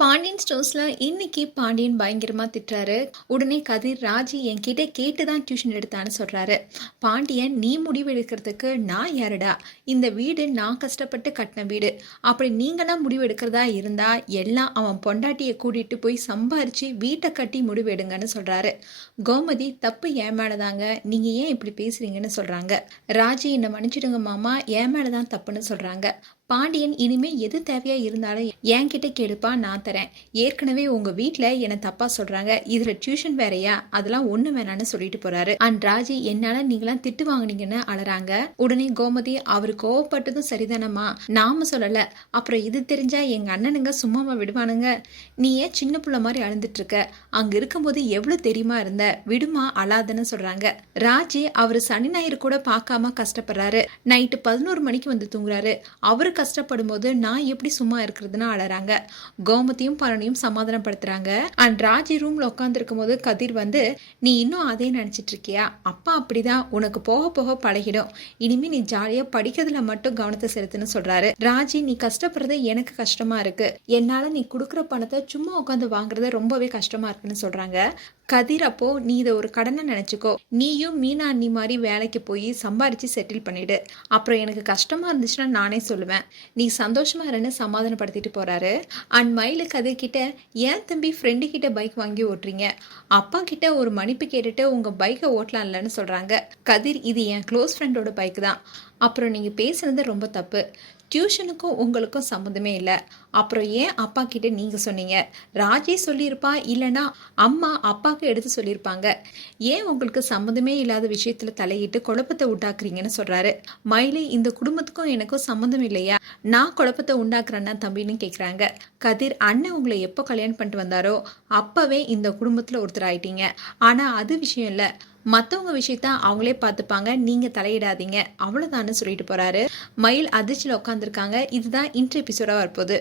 பாண்டியன் ஸ்டோர்ஸ்ல இன்னைக்கு பாண்டியன் பயங்கரமா திட்டுறாரு. உடனே கதிர் ராஜி என்கிட்ட கேட்டு தான் டியூஷன் எடுத்தான்னு சொல்றாரு. பாண்டியன் நீ முடிவு எடுக்கிறதுக்கு நான் யாருடா? இந்த வீடு நான் கஷ்டப்பட்டு கட்டின வீடு. அப்படி நீங்கன்னா முடிவு எடுக்கிறதா இருந்தா எல்லாம் அவன் பொண்டாட்டியை கூட்டிட்டு போய் சம்பாரிச்சு வீட்டை கட்டி முடிவு எடுங்கன்னு சொல்றாரு. கோமதி தப்பு என் மேலதாங்க. நீங்க ஏன் இப்படி பேசுறீங்கன்னு சொல்றாங்க. ராஜி என்னை மன்னிச்சிடுங்க மாமா. என் மேலதான் தப்புன்னு சொல்றாங்க. பாண்டியன் இனிமே எது தேவையா இருந்தாலும் என்கிட்ட கேளுப்பா நான் தரேன். ஏற்கனவே உங்க வீட்ல என்னை தப்பா சொல்றாங்க. இதுல டியூஷன் வேறயா? அதெல்லாம் ஒண்ணு வேணான்னு சொல்லிட்டு போறாரு. அண்ட் ராஜி என்னால நீங்களாம் திட்டு வாங்கினீங்கன்னு அழறாங்க உடனே கோமதி அவர் கோவப்பட்டதும் சரிதானம்மா. நாம சொல்லல. அப்புறம் இது தெரிஞ்சா எங்க அண்ணனுங்க சும்மாவா விடுவானுங்க? நீ ஏன் சின்ன புள்ள மாதிரி அழுந்துட்டு இருக்க அங்க இருக்கும்போது எவ்வளவு தெரியுமா இருந்த? விடுமா அழாதன்னு சொல்றாங்க. ராஜி அவர் சனி ஞாயிறு கூட பார்க்காம கஷ்டப்படுறாரு. நைட்டு பதினோரு மணிக்கு வந்து தூங்குறாரு. அவருக்கு கஷ்டப்படும் போது நான் எப்படி சும்மா இருக்கிறதுன்னு அழறாங்க கோமதியும் பரணியும் சமாதானப்படுத்துறாங்க. அண்ட் ராஜி ரூம்ல உட்காந்துருக்கும் போது கதிர் வந்து நீ இன்னும் அதே நினைச்சிட்டு இருக்கியா? அப்பா அப்படிதான். உனக்கு போக போக பழகிடும். இனிமே நீ ஜாலியா படிக்கிறதுல மட்டும் கவனத்தை செலுத்துன்னு சொல்றாரு. ராஜி நீ கஷ்டப்படுறது எனக்கு கஷ்டமா இருக்கு. என்னால நீ கொடுக்குற பணத்தை சும்மா உட்காந்து வாங்குறது ரொம்பவே கஷ்டமா இருக்குன்னு சொல்றாங்க. கதிர் அப்போ நீ இதை ஒரு கடனை நினைச்சுக்கோ. நீயும் மீனா அண்ணி மாதிரி வேலைக்கு போய் சம்பாரிச்சு செட்டில் பண்ணிடு. அப்புறம் எனக்கு கஷ்டமா இருந்துச்சுன்னா நானே சொல்லுவேன். நீ சந்தோஷமா இருன்னு சமாதானப்படுத்திட்டு போறாரு. அண்ட் மயிலு கதிர்கிட்ட ஏன் தம்பி ஃப்ரெண்டு கிட்ட பைக் வாங்கி ஓட்டுறீங்க? அப்பா கிட்ட ஒரு மன்னிப்பு கேட்டுட்டு உங்க பைக்கை ஓட்டலாம்லன்னு சொல்றாங்க. கதிர் இது என் க்ளோஸ் ஃப்ரெண்டோட பைக் தான். அப்புறம் நீங்க பேசுனது ரொம்ப தப்பு. டியூஷனுக்கும் உங்களுக்கும் சம்மந்தமே இல்லை. அப்புறம் ஏன் அப்பா கிட்ட நீங்கள் சொன்னீங்க? ராஜே சொல்லியிருப்பா இல்லைன்னா அம்மா அப்பாவுக்கு எடுத்து சொல்லியிருப்பாங்க. ஏன் உங்களுக்கு சம்மந்தமே இல்லாத விஷயத்தில் தலையிட்டு குழப்பத்தை உண்டாக்குறீங்கன்னு சொல்கிறாரு மயிலை இந்த குடும்பத்துக்கும் எனக்கும் சம்மந்தம் இல்லையா? நான் குழப்பத்தை உண்டாக்குறேன்னா தம்பின்னு கேட்குறாங்க கதிர் அண்ணன் உங்களை எப்போ கல்யாணம் பண்ணிட்டு வந்தாரோ அப்போவே இந்த குடும்பத்தில் ஒருத்தர் ஆயிட்டீங்க ஆனால் அது விஷயம் இல்லை. மற்றவங்க விஷயத்த அவங்களே பார்த்துப்பாங்க. நீங்கள் தலையிடாதீங்க. அவ்வளோதான்னு சொல்லிட்டு போகிறாரு மயில் அதிர்ச்சியில் உட்காந்துருக்காங்க இதுதான் இன்ட்ரு எபிசோடாக வரப்போகுது.